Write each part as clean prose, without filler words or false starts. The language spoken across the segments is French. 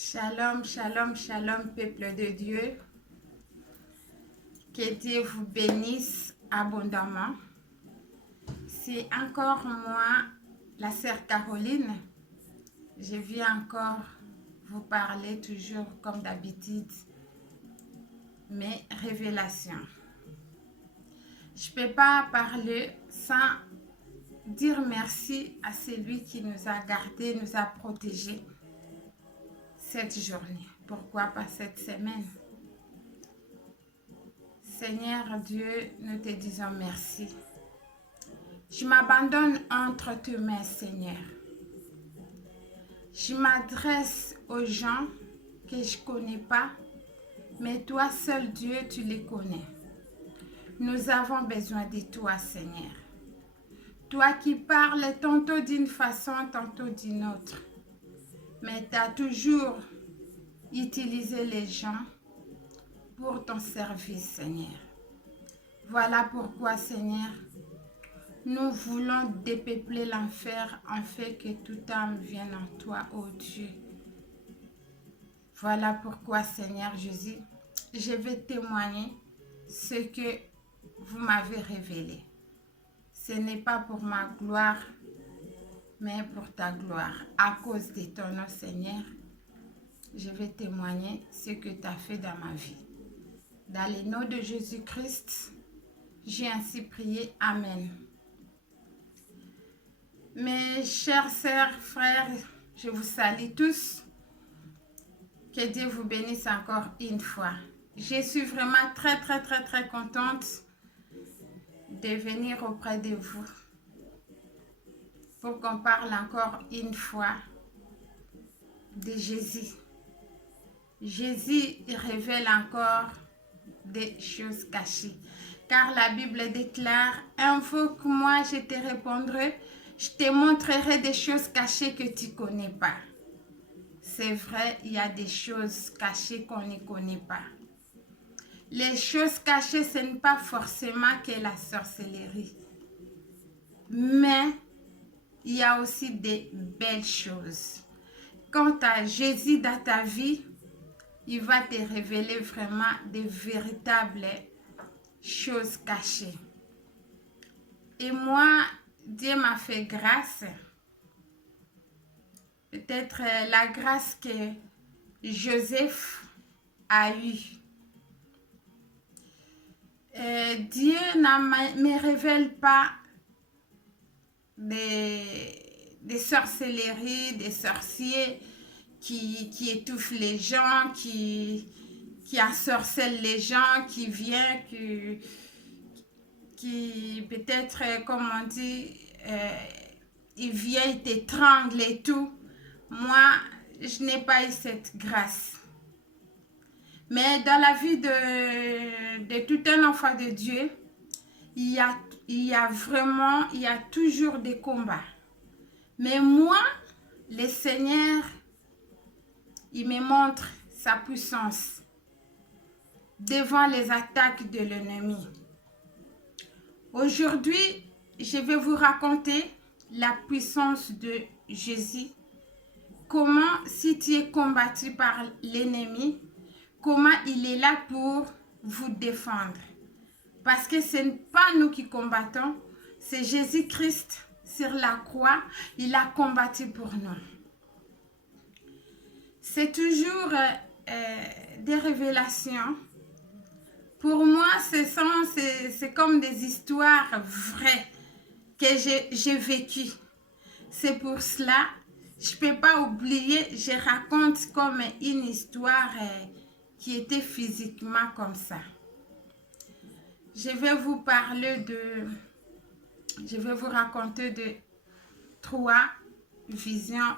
Shalom, shalom, shalom, peuple de Dieu. Que Dieu vous bénisse abondamment. C'est encore moi, la sœur Caroline. Je viens encore vous parler toujours comme d'habitude mes révélations. Je ne peux pas parler sans dire merci à celui qui nous a gardés, nous a protégés cette journée. Pourquoi pas cette semaine? Seigneur Dieu, nous te disons merci. Je m'abandonne entre tes mains, Seigneur. Je m'adresse aux gens que je ne connais pas, mais toi seul Dieu, tu les connais. Nous avons besoin de toi, Seigneur. Toi qui parles tantôt d'une façon, tantôt d'une autre. Mais tu as toujours utilisé les gens pour ton service, Seigneur. Voilà pourquoi, Seigneur, nous voulons dépeupler l'enfer en fait que toute âme vienne en toi, ô Dieu. Voilà pourquoi, Seigneur Jésus, je vais témoigner ce que vous m'avez révélé. Ce n'est pas pour ma gloire, mais pour ta gloire. À cause de ton nom, Seigneur, je vais témoigner ce que tu as fait dans ma vie. Dans le nom de Jésus-Christ, j'ai ainsi prié. Amen. Mes chers sœurs, frères, je vous salue tous. Que Dieu vous bénisse encore une fois. Je suis vraiment très contente de venir auprès de vous pour qu'on parle encore une fois de Jésus. Jésus révèle encore des choses cachées. Car la Bible déclare, invoque-moi, je te répondrai, je te montrerai des choses cachées que tu ne connais pas. C'est vrai, il y a des choses cachées qu'on ne connaît pas. Les choses cachées, ce n'est pas forcément que la sorcellerie. Mais il y a aussi des belles choses. Quant à Jésus dans ta vie, il va te révéler vraiment des véritables choses cachées. Et moi, Dieu m'a fait grâce. Peut-être la grâce que Joseph a eue. Dieu ne me révèle pas des sorcelleries, des sorciers qui étouffent les gens, qui ensorcellent les gens, qui viennent, qui peut-être, comme on dit, ils viennent t'étrangler et tout. Moi, je n'ai pas eu cette grâce. Mais dans la vie de tout un enfant de Dieu, il y a toujours des combats. Mais moi, le Seigneur, il me montre sa puissance devant les attaques de l'ennemi. Aujourd'hui, je vais vous raconter la puissance de Jésus. Comment, si tu es combattu par l'ennemi, comment il est là pour vous défendre. Parce que ce n'est pas nous qui combattons, c'est Jésus-Christ sur la croix, il a combattu pour nous. C'est toujours des révélations. Pour moi, c'est comme des histoires vraies que j'ai vécues. C'est pour cela, je ne peux pas oublier, je raconte comme une histoire qui était physiquement comme ça. Je vais vous raconter de 3 visions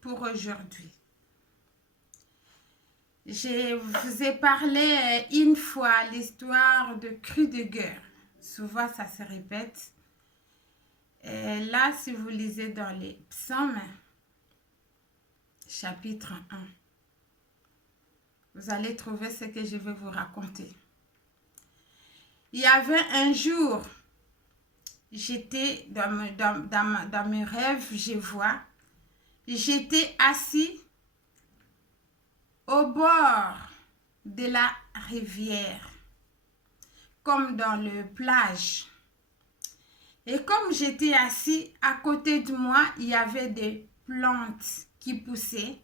pour aujourd'hui. Je vous ai parlé une fois l'histoire de cri de guerre. Souvent, ça se répète. Et là, si vous lisez dans les psaumes, chapitre 1, vous allez trouver ce que je vais vous raconter. Il y avait un jour, j'étais dans mes rêves, je vois, j'étais assis au bord de la rivière, comme dans le plage. Et comme j'étais assis, à côté de moi, il y avait des plantes qui poussaient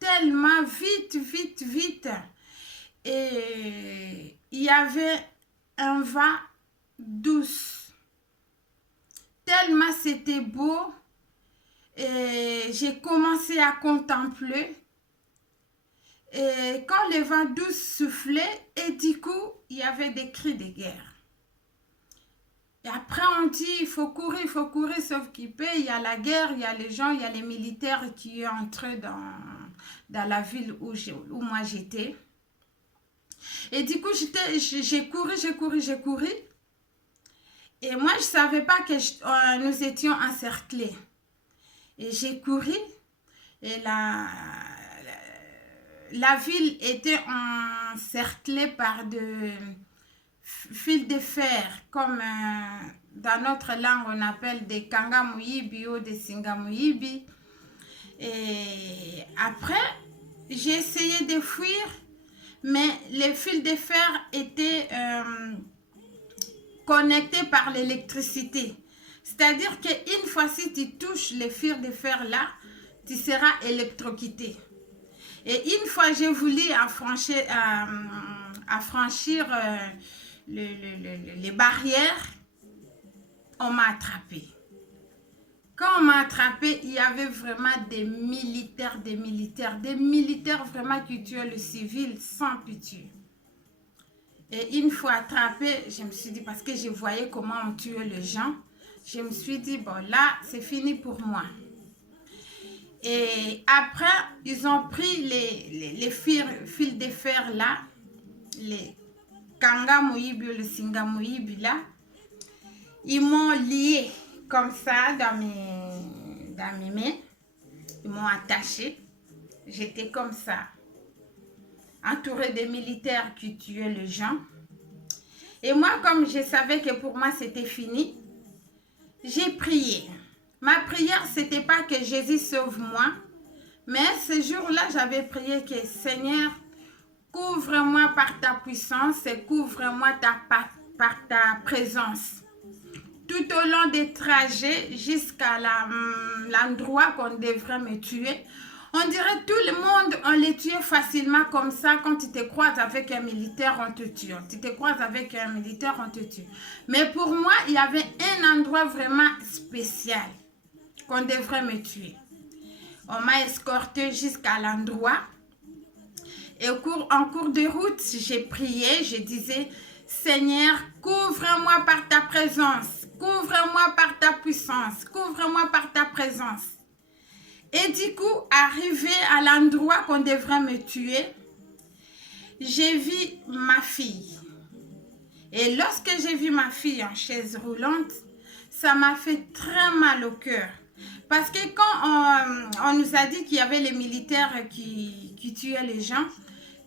tellement vite, vite, vite. Et il y avait un vent douce. Tellement c'était beau. Et j'ai commencé à contempler. Et quand le vent douce soufflait, et du coup, il y avait des cris de guerre. Et après, on dit, il faut courir, sauf qu'il peut. Il y a la guerre, il y a les gens, il y a les militaires qui entrent dans la ville où moi j'étais. Et du coup, j'ai couru. Et moi, je ne savais pas que nous étions encerclés. Et j'ai couru. Et la ville était encerclée par de fils de fer, comme dans notre langue on appelle des kangamuyibi ou des singamuyibi. Et après, j'ai essayé de fuir, mais les fils de fer étaient connectés par l'électricité. C'est-à-dire qu'une fois si tu touches les fils de fer là, tu seras électrocuté. Et une fois j'ai voulu affranchir les barrières, on m'a attrapé. Quand on m'a attrapé, il y avait vraiment des militaires vraiment qui tuaient le civil sans pitié. Et une fois attrapé, je me suis dit, parce que je voyais comment on tuait les gens, je me suis dit, bon là, c'est fini pour moi. Et après, ils ont pris les fils de fer là, les kangamuyibi ou le singamuyibi là, ils m'ont lié comme ça dans mes mains, ils m'ont attaché, j'étais comme ça, entourée des militaires qui tuaient les gens. Et moi, comme je savais que pour moi c'était fini, j'ai prié. Ma prière, c'était pas que Jésus sauve moi, mais ce jour-là, j'avais prié que Seigneur, couvre-moi par ta puissance et couvre-moi par ta présence. Tout au long des trajets jusqu'à l'endroit qu'on devrait me tuer, on dirait tout le monde, on les tuait facilement comme ça. Quand tu te croises avec un militaire, on te tue. Tu te croises avec un militaire, on te tue. Mais pour moi, il y avait un endroit vraiment spécial qu'on devrait me tuer. On m'a escorté jusqu'à l'endroit. Et en cours de route, j'ai prié, je disais, Seigneur, couvre-moi par ta présence, couvre-moi par ta puissance, couvre-moi par ta présence. Et du coup, arrivé à l'endroit qu'on devrait me tuer, j'ai vu ma fille. Et lorsque j'ai vu ma fille en chaise roulante, ça m'a fait très mal au cœur. Parce que quand on nous a dit qu'il y avait les militaires qui tuaient les gens,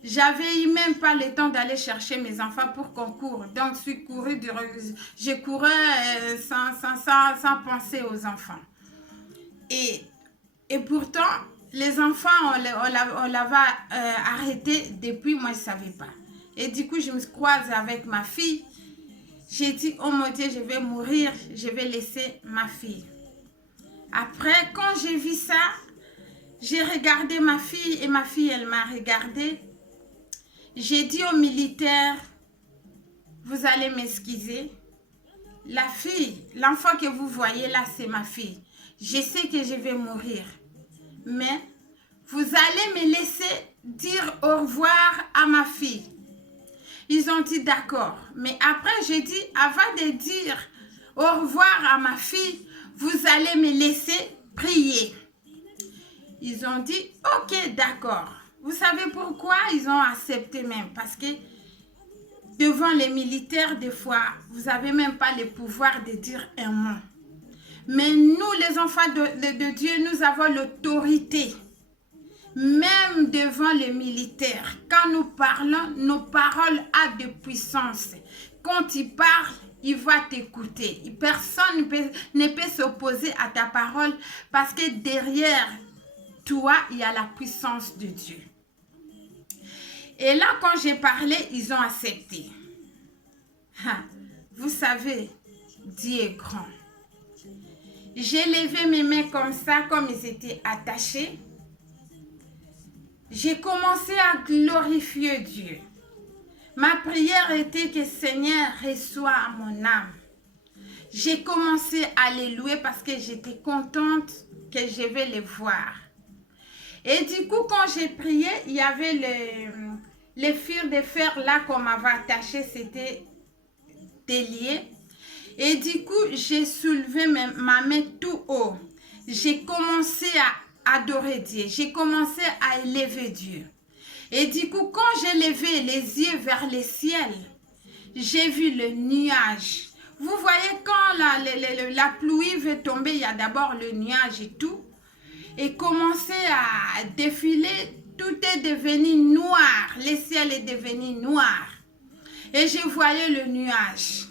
j'avais même pas le temps d'aller chercher mes enfants pour qu'on court. Donc, je courais sans penser aux enfants. Et pourtant, les enfants, on l'avait arrêté depuis, moi, je ne savais pas. Et du coup, je me croise avec ma fille. J'ai dit, oh mon Dieu, je vais mourir, je vais laisser ma fille. Après, quand j'ai vu ça, j'ai regardé ma fille et ma fille, elle m'a regardé. J'ai dit aux militaires, vous allez m'excuser. La fille, l'enfant que vous voyez là, c'est ma fille. Je sais que je vais mourir. Mais vous allez me laisser dire au revoir à ma fille. Ils ont dit d'accord. Mais après, j'ai dit, avant de dire au revoir à ma fille, vous allez me laisser prier. Ils ont dit, ok, d'accord. Vous savez pourquoi ils ont accepté même? Parce que devant les militaires, des fois, vous n'avez même pas le pouvoir de dire un mot. Mais nous, les enfants de Dieu, nous avons l'autorité. Même devant les militaires, quand nous parlons, nos paroles ont de puissance. Quand il parle, il va t'écouter. Personne ne peut s'opposer à ta parole parce que derrière toi, il y a la puissance de Dieu. Et là, quand j'ai parlé, ils ont accepté. Vous savez, Dieu est grand. J'ai levé mes mains comme ça, comme ils étaient attachés. J'ai commencé à glorifier Dieu. Ma prière était que Seigneur reçois mon âme. J'ai commencé à les louer parce que j'étais contente que je vais les voir. Et du coup, quand j'ai prié, il y avait les fils de fer là qu'on m'avait attaché, c'était délié. Et du coup, j'ai soulevé ma main tout haut. J'ai commencé à adorer Dieu. J'ai commencé à élever Dieu. Et du coup, quand j'ai levé les yeux vers le ciel, j'ai vu le nuage. Vous voyez, quand la pluie veut tomber, il y a d'abord le nuage et tout. Et commencer à défiler, tout est devenu noir. Le ciel est devenu noir. Et je voyais le nuage.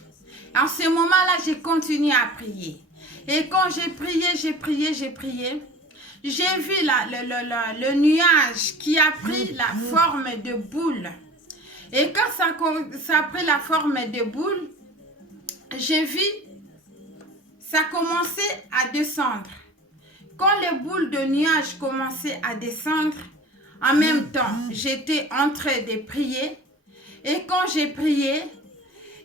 En ce moment-là, j'ai continué à prier. Et quand j'ai prié, j'ai vu le nuage qui a pris la forme de boule. Et quand ça a pris la forme de boule, j'ai vu, ça commençait à descendre. Quand les boules de nuage commençaient à descendre, en même temps, j'étais en train de prier. Et quand j'ai prié,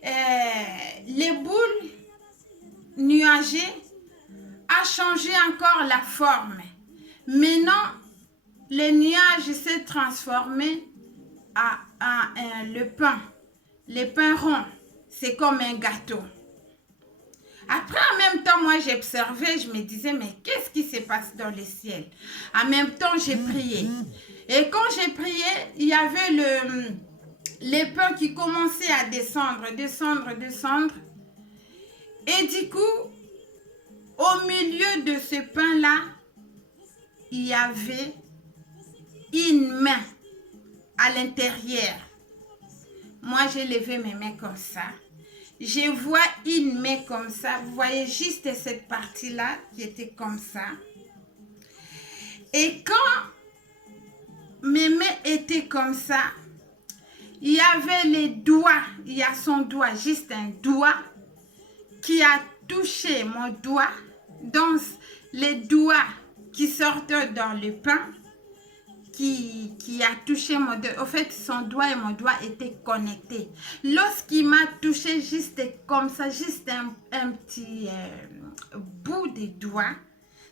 les boules nuagées a changé encore la forme. Maintenant, le nuage s'est transformé le pain. Le pain rond, c'est comme un gâteau. Après, en même temps, moi, j'observais, je me disais, mais qu'est-ce qui se passe dans le ciel? En même temps, j'ai prié. Et quand j'ai prié, il y avait les pains qui commençaient à descendre. Et du coup, au milieu de ce pain-là, il y avait une main à l'intérieur. Moi, j'ai levé mes mains comme ça. Je vois une main comme ça. Vous voyez juste cette partie-là qui était comme ça. Et quand mes mains étaient comme ça, il y avait les doigts. Il y a son doigt, juste un doigt qui a touché mon doigt. Donc, les doigts qui sortent dans le pain, qui a touché mon doigt. En fait, son doigt et mon doigt étaient connectés. Lorsqu'il m'a touché juste comme ça, juste un petit bout de doigt,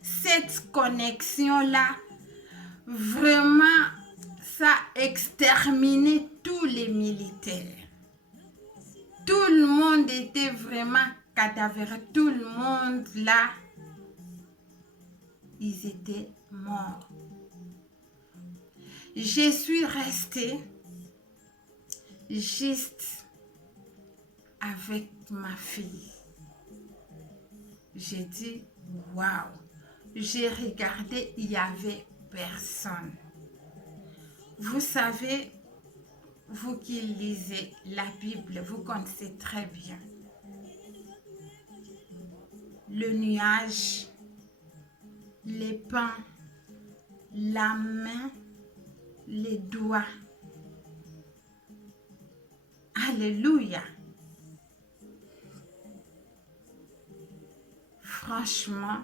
cette connexion-là, vraiment, ça a exterminé tous les militaires. Tout le monde était vraiment cadavéreux. Tout le monde là, ils étaient morts. Je suis restée juste avec ma fille. J'ai dit, waouh. J'ai regardé, il n'y avait personne. Vous savez, vous qui lisez la Bible, vous connaissez très bien. Le nuage, les pains, la main, les doigts. Alléluia. Franchement,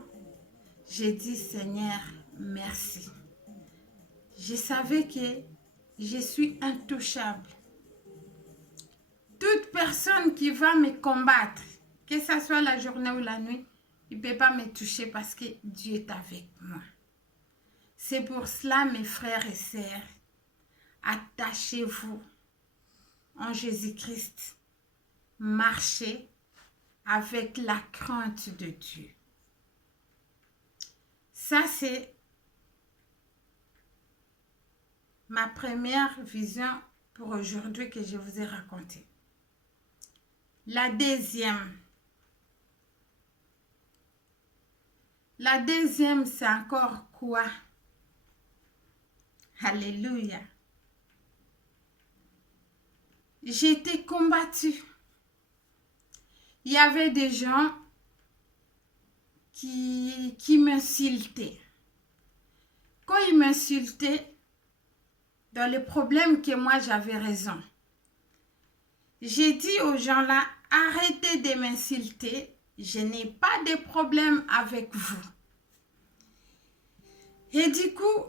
j'ai dit Seigneur, merci. Je savais que je suis intouchable. Toute personne qui va me combattre, que ce soit la journée ou la nuit, il ne peut pas me toucher parce que Dieu est avec moi. C'est pour cela, mes frères et sœurs, attachez-vous en Jésus-Christ. Marchez avec la crainte de Dieu. Ça, c'est ma première vision pour aujourd'hui que je vous ai racontée. La deuxième, c'est encore quoi? Alléluia. J'ai été combattue. Il y avait des gens qui m'insultaient. quand ils m'insultaient, dans les problèmes que moi j'avais raison, j'ai dit aux gens là, arrêtez de m'insulter, je n'ai pas de problème avec vous. Et du coup,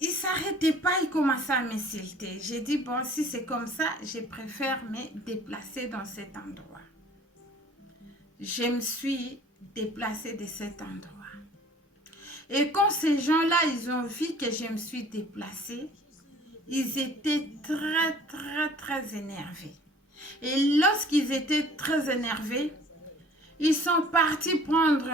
ils ne s'arrêtaient pas, ils commençaient à m'insulter. J'ai dit, bon, si c'est comme ça, je préfère me déplacer dans cet endroit. Je me suis déplacée de cet endroit. Et quand ces gens-là, ils ont vu que je me suis déplacée, ils étaient très énervés. Et lorsqu'ils étaient très énervés, ils sont partis prendre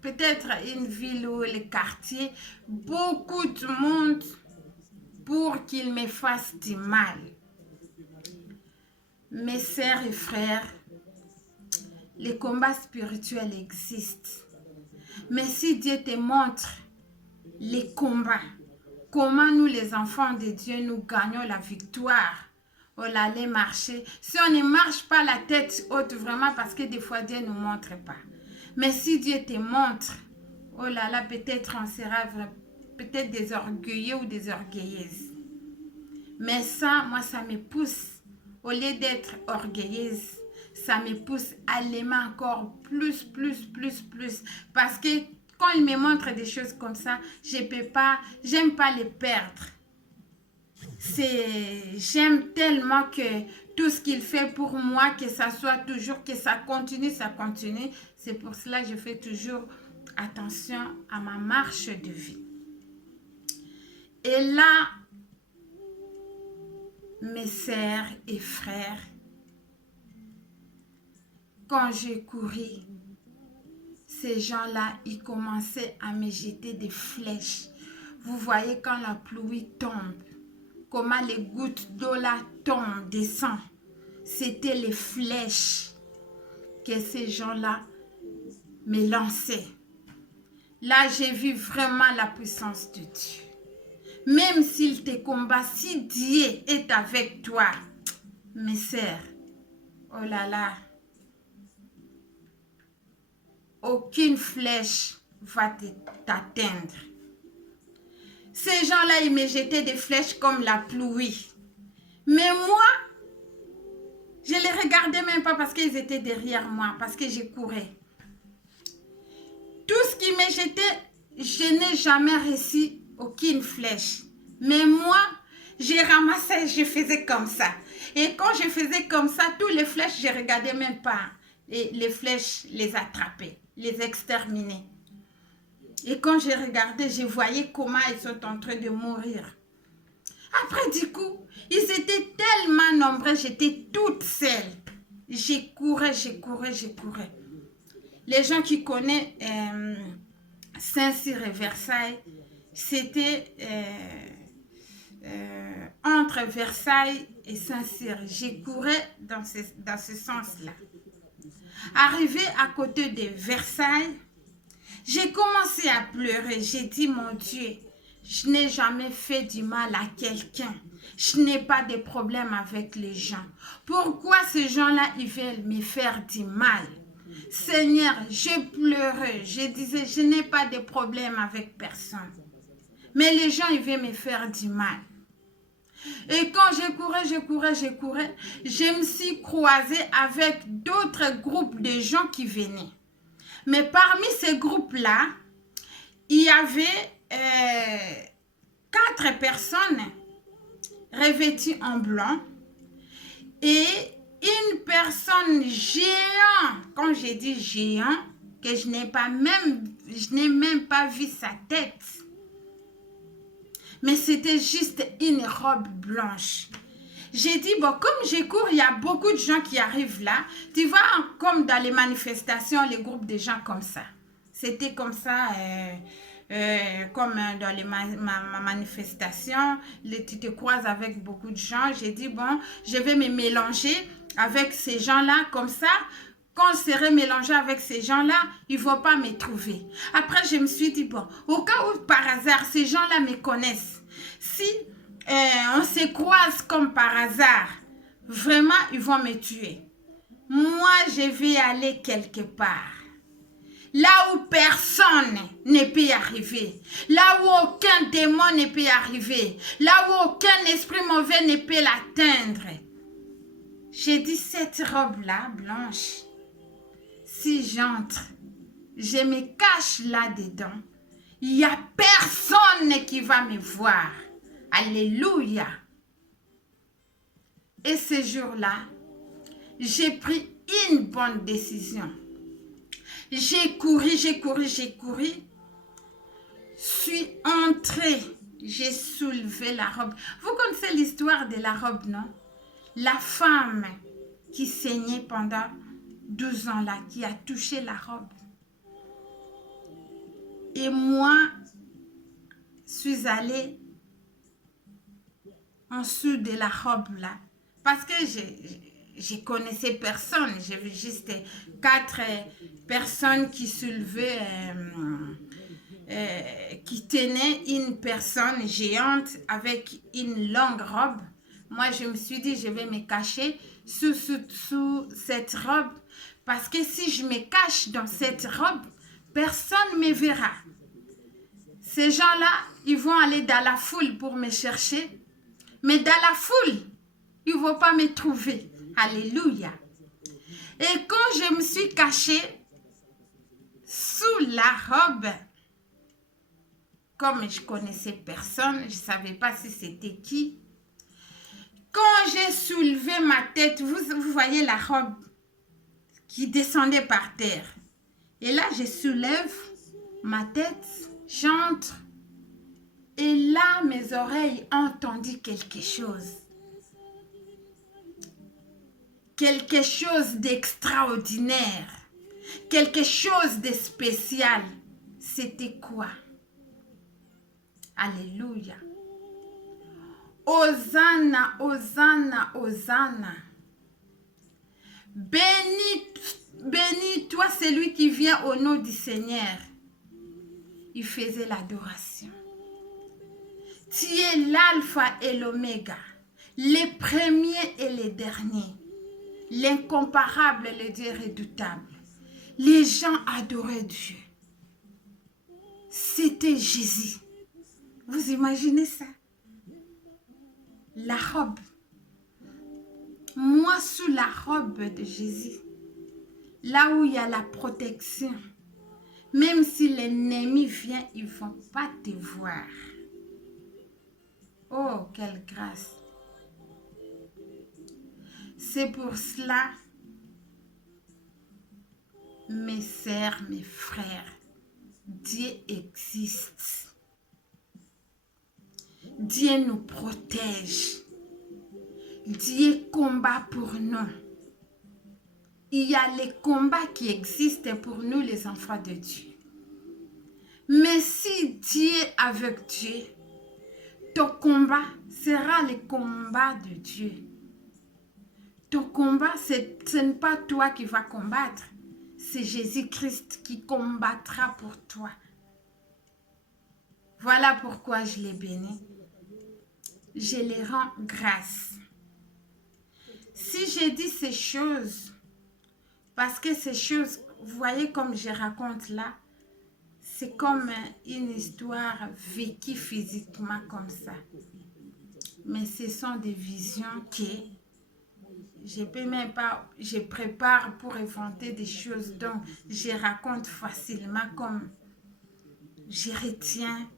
peut-être une ville ou le quartier, beaucoup de monde pour qu'ils me fassent du mal. Mes sœurs et frères, les combats spirituels existent. Mais si Dieu te montre les combats, comment nous les enfants de Dieu, nous gagnons la victoire, on allait marcher. Si on ne marche pas la tête haute vraiment parce que des fois Dieu ne nous montre pas. Mais si Dieu te montre, oh là là, peut-être on sera peut-être des orgueilleux ou des orgueilleuses. Mais ça, moi, ça me pousse, au lieu d'être orgueilleuse, ça me pousse à l'aimer encore plus. Parce que quand il me montre des choses comme ça, j'aime pas les perdre. J'aime tellement que tout ce qu'il fait pour moi, que ça soit toujours, que ça continue. C'est pour cela que je fais toujours attention à ma marche de vie. Et là, mes sœurs et frères, quand j'ai couru, ces gens-là, ils commençaient à me jeter des flèches. Vous voyez quand la pluie tombe, comment les gouttes d'eau là tombent, descendent. C'était les flèches que ces gens-là me lançaient. Là, j'ai vu vraiment la puissance de Dieu. Même s'il te combat, si Dieu est avec toi, mes sœurs, oh là là, aucune flèche va t'atteindre. Ces gens-là, ils me jetaient des flèches comme la pluie. Mais moi, je les regardais même pas parce qu'ils étaient derrière moi, parce que je courais. Tout ce qui me jetait, je n'ai jamais reçu aucune flèche. Mais moi, j'ai ramassé, je faisais comme ça. Et quand je faisais comme ça, toutes les flèches, je ne regardais même pas. Et les flèches, les attrapaient, les exterminaient. Et quand je regardais, je voyais comment ils sont en train de mourir. Après, du coup, ils étaient tellement nombreux, j'étais toute seule. Je courais. Les gens qui connaissent Saint-Cyr et Versailles, c'était entre Versailles et Saint-Cyr. Je courais dans ce sens-là. Arrivé à côté de Versailles, j'ai commencé à pleurer. J'ai dit, mon Dieu, je n'ai jamais fait du mal à quelqu'un. Je n'ai pas de problème avec les gens. Pourquoi ces gens-là, ils veulent me faire du mal? Seigneur, je pleurais. Je disais, je n'ai pas de problème avec personne. Mais les gens, ils veulent me faire du mal. Et quand je courais, je me suis croisée avec d'autres groupes de gens qui venaient. Mais parmi ces groupes-là, il y avait 4 personnes revêtues en blanc et une personne géant, quand j'ai dit géant, que je n'ai même pas vu sa tête. Mais c'était juste une robe blanche. J'ai dit, bon, comme je cours, il y a beaucoup de gens qui arrivent là. Tu vois, comme dans les manifestations, les groupes de gens comme ça. C'était comme ça, comme dans les manifestations, tu te croises avec beaucoup de gens. J'ai dit, bon, je vais me mélanger avec ces gens-là, comme ça. Quand je serai mélangée avec ces gens-là, ils ne vont pas me trouver. Après, je me suis dit, bon, au cas où par hasard, ces gens-là me connaissent, si on se croise comme par hasard, vraiment, ils vont me tuer. Moi, je vais aller quelque part. là où personne ne peut y arriver, là où aucun démon ne peut y arriver, là où aucun esprit mauvais ne peut l'atteindre. J'ai dit cette robe-là, blanche, si j'entre, je me cache là-dedans, il n'y a personne qui va me voir. Alléluia. Et ce jour-là, j'ai pris une bonne décision. J'ai couru. Suis entrée. J'ai soulevé la robe. Vous connaissez l'histoire de la robe, non? La femme qui saignait pendant 12 ans là, qui a touché la robe. Et moi, suis allée en dessous de la robe là. Parce que je connaissais personne. J'ai vu juste 4 personnes qui soulevaient, qui tenaient une personne géante avec une longue robe. Moi, je me suis dit, je vais me cacher sous cette robe. Parce que si je me cache dans cette robe, personne ne me verra. Ces gens-là, ils vont aller dans la foule pour me chercher. Mais dans la foule, ils ne vont pas me trouver. Alléluia. Et quand je me suis cachée sous la robe, comme je connaissais personne, je ne savais pas si c'était qui. Quand j'ai soulevé ma tête, vous voyez la robe qui descendait par terre. Et là, je soulève ma tête, j'entre. Et là, mes oreilles ont entendu quelque chose. Quelque chose d'extraordinaire. Quelque chose de spécial. C'était quoi? Alléluia. Hosanna, Hosanna, Hosanna. Bénis toi celui qui vient au nom du Seigneur. Il faisait l'adoration. Tu es l'alpha et l'oméga, les premiers et les derniers, l'incomparable et le Dieu redoutable. Les gens adoraient Dieu. C'était Jésus. Vous imaginez ça? La robe. Moi, sous la robe de Jésus, là où il y a la protection, même si l'ennemi vient, ils ne vont pas te voir. Oh, quelle grâce! C'est pour cela, mes sœurs, mes frères, Dieu existe. Dieu nous protège. Dieu combat pour nous. Il y a les combats qui existent pour nous, les enfants de Dieu. Mais si Dieu est avec Dieu, ton combat sera le combat de Dieu. Ton combat, ce n'est pas toi qui vas combattre. C'est Jésus-Christ qui combattra pour toi. Voilà pourquoi je les bénis. Je les rends grâce. Si j'ai dit ces choses, parce que ces choses, vous voyez comme je raconte là, c'est comme une histoire vécue physiquement comme ça. Mais ce sont des visions que je peux même pas, je prépare pour inventer des choses dont je raconte facilement comme je retiens,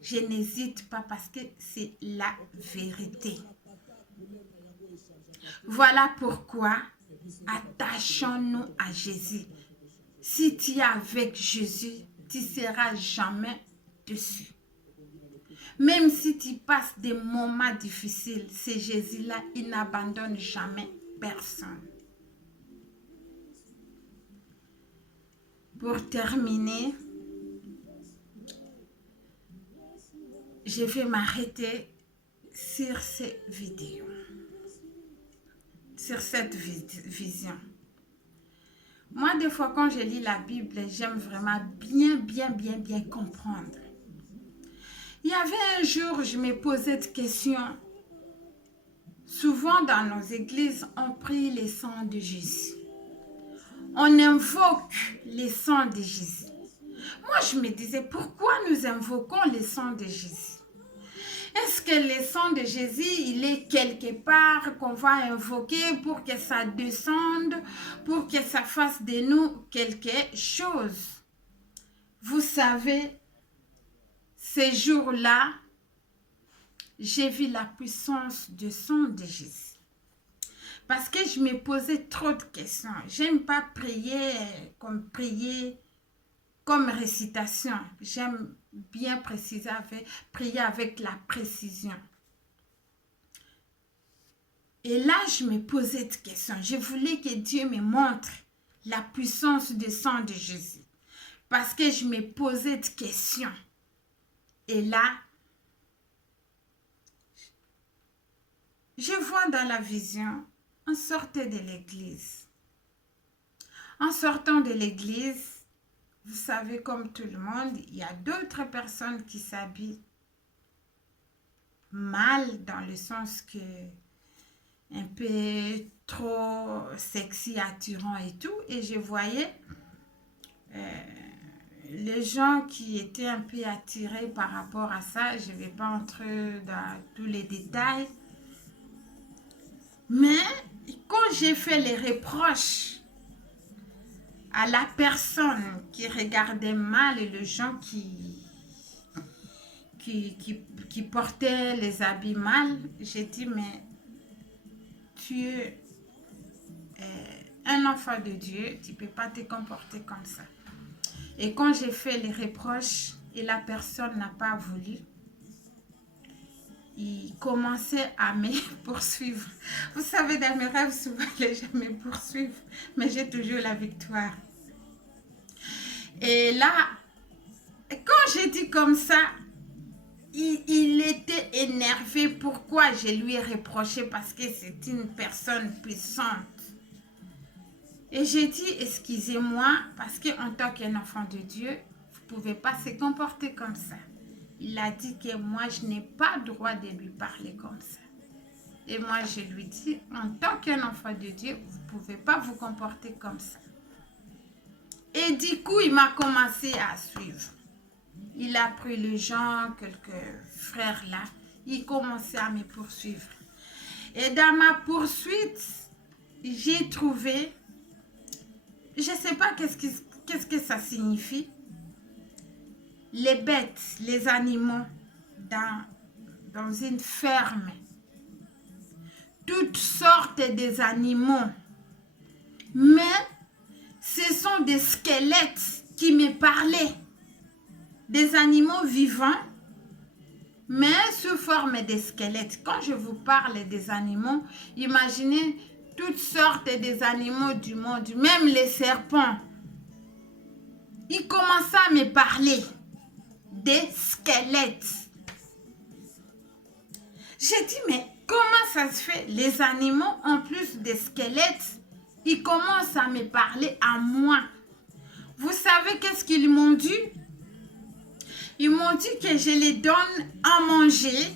je n'hésite pas parce que c'est la vérité. Voilà pourquoi attachons-nous à Jésus. Si tu es avec Jésus, tu ne seras jamais déçu. Même si tu passes des moments difficiles, c'est Jésus-là, il n'abandonne jamais personne. Pour terminer, je vais m'arrêter sur cette vidéo, sur cette vision. Moi, des fois, quand je lis la Bible, j'aime vraiment bien comprendre. Il y avait un jour, je me posais cette question. Souvent, dans nos églises, on prie le sang de Jésus. on invoque le sang de Jésus. Moi, je me disais, pourquoi nous invoquons le sang de Jésus? Est-ce que le sang de Jésus, il est quelque part qu'on va invoquer pour que ça descende, pour que ça fasse de nous quelque chose? Vous savez, ces jours-là, j'ai vu la puissance du sang de Jésus. Parce que je me posais trop de questions. J'aime pas prier comme récitation. J'aime bien prier avec la précision. Et là, je me posais des questions. Je voulais que Dieu me montre la puissance du sang de Jésus. Parce que je me posais des questions. Et là, je vois dans la vision, on sortait de l'église. En sortant de l'église, vous savez, comme tout le monde, il y a d'autres personnes qui s'habillent mal, dans le sens que un peu trop sexy, attirant et tout. Et je voyais les gens qui étaient un peu attirés par rapport à ça. Je ne vais pas entrer dans tous les détails. Mais quand j'ai fait les reproches à la personne qui regardait mal et les gens qui portaient les habits mal, j'ai dit, mais tu es un enfant de Dieu, tu ne peux pas te comporter comme ça. Et quand j'ai fait les reproches et la personne n'a pas voulu, il commençait à me poursuivre. Vous savez, dans mes rêves, souvent les gens me poursuivent, mais j'ai toujours la victoire. Et là, quand j'ai dit comme ça, il était énervé. Pourquoi je lui ai reproché? Parce que c'est une personne puissante. Et j'ai dit, excusez-moi, parce qu'en tant qu'enfant de Dieu, vous ne pouvez pas se comporter comme ça. Il a dit que moi, je n'ai pas le droit de lui parler comme ça. Et moi, je lui dis, en tant qu'enfant de Dieu, vous ne pouvez pas vous comporter comme ça. Et du coup, il m'a commencé à suivre. Il a pris les gens, quelques frères là, il commençait à me poursuivre. Et dans ma poursuite, j'ai trouvé, je ne sais pas qu'est-ce que ça signifie, les bêtes, les animaux dans une ferme. Toutes sortes des animaux. Mais ce sont des squelettes qui me parlaient. Des animaux vivants, mais sous forme de squelettes. Quand je vous parle des animaux, imaginez toutes sortes des animaux du monde, même les serpents. Ils commençaient à me parler des squelettes. J'ai dit, mais comment ça se fait? Les animaux, en plus des squelettes, ils commencent à me parler à moi. Vous savez qu'est-ce qu'ils m'ont dit? Ils m'ont dit que je les donne à manger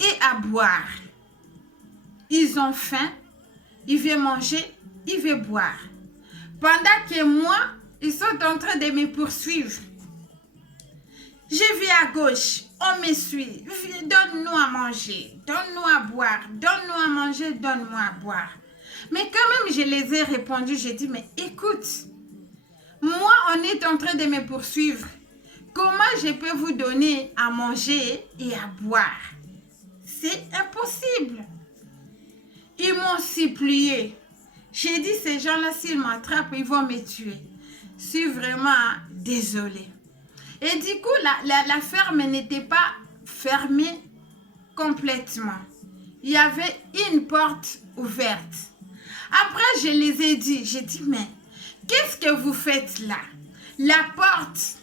et à boire. Ils ont faim, ils veulent manger, ils veulent boire. Pendant que moi, ils sont en train de me poursuivre. Je vais à gauche, on me suit. Donne-nous à manger, donne-nous à boire, donne-nous à manger, donne-moi à boire. Mais quand même, je les ai répondu, j'ai dit, mais écoute, moi, on est en train de me poursuivre. Comment je peux vous donner à manger et à boire? C'est impossible. Ils m'ont supplié. J'ai dit, ces gens-là, s'ils m'attrapent, ils vont me tuer. Je suis vraiment désolée. Et du coup, la ferme n'était pas fermée complètement. Il y avait une porte ouverte. Après, je les ai dit, j'ai dit, mais qu'est-ce que vous faites là? La porte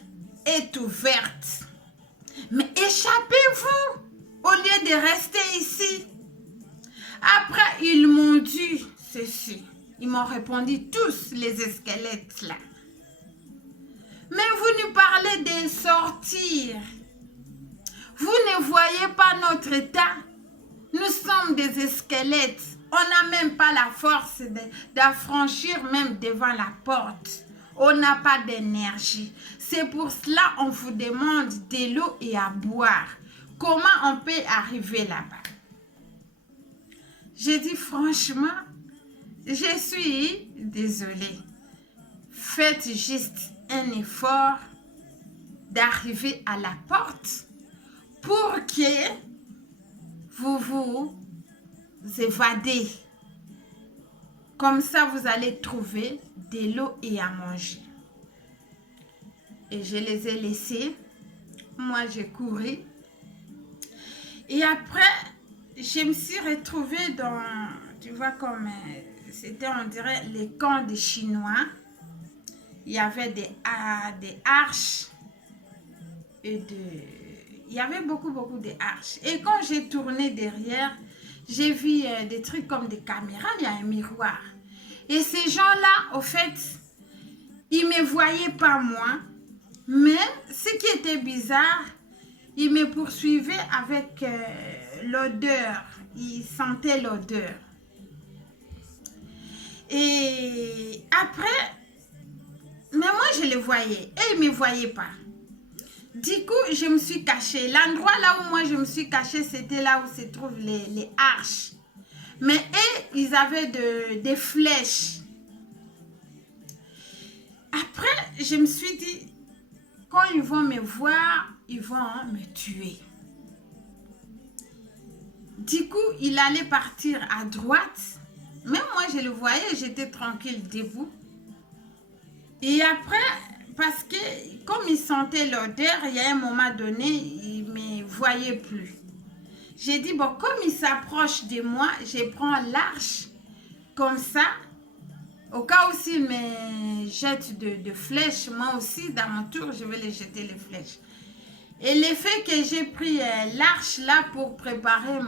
est ouverte. Mais échappez-vous au lieu de rester ici. Après, ils m'ont dit ceci. Ils m'ont répondu tous les squelettes là. Mais vous nous parlez de sortir. Vous ne voyez pas notre état. Nous sommes des squelettes. On n'a même pas la force d'affranchir même devant la porte. On n'a pas d'énergie. C'est pour cela qu'on vous demande de l'eau et à boire. Comment on peut arriver là-bas? J'ai dit franchement, je suis désolée. Faites juste un effort d'arriver à la porte pour que vous vous évadez. Comme ça, vous allez trouver de l'eau et à manger. Et je les ai laissés. Moi, j'ai couru. Et après, je me suis retrouvée dans, tu vois, comme c'était, on dirait, les camps des Chinois. Il y avait des arches. Il y avait beaucoup de arches. Et quand j'ai tourné derrière, j'ai vu des trucs comme des caméras, il y a un miroir. Et ces gens-là, au fait, ils ne me voyaient pas moi. Mais ce qui était bizarre, ils me poursuivaient avec l'odeur. Ils sentaient l'odeur. Et après, mais moi je les voyais et ils ne me voyaient pas. Du coup, je me suis cachée. L'endroit là où moi je me suis cachée, c'était là où se trouvent les arches. Mais eux, ils avaient des flèches. Après, je me suis dit, quand ils vont me voir, ils vont me tuer. Du coup, il allait partir à droite. Même moi, je le voyais, j'étais tranquille debout. Et après, parce que comme il sentait l'odeur, il y a un moment donné, il ne me voyait plus. J'ai dit, bon, comme il s'approche de moi, je prends l'arche comme ça. Au cas où s'il me jette de flèches, moi aussi, dans mon tour, je vais les jeter les flèches. Et l'effet que j'ai pris l'arche là pour préparer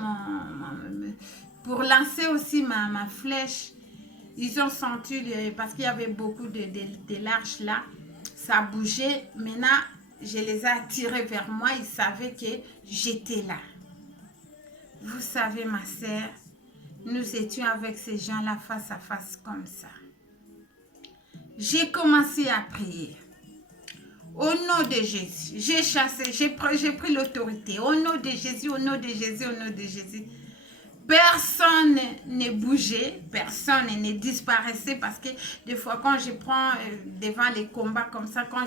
pour lancer aussi ma flèche, ils ont senti, parce qu'il y avait beaucoup de l'arche là, ça bougeait. Maintenant, je les ai attirés vers moi, ils savaient que j'étais là. Vous savez, ma sœur, nous étions avec ces gens-là face à face comme ça. J'ai commencé à prier. Au nom de Jésus, j'ai chassé, j'ai pris l'autorité. Au nom de Jésus, au nom de Jésus, au nom de Jésus. Personne ne bougeait, personne ne disparaissait parce que des fois quand je prends devant les combats comme ça, quand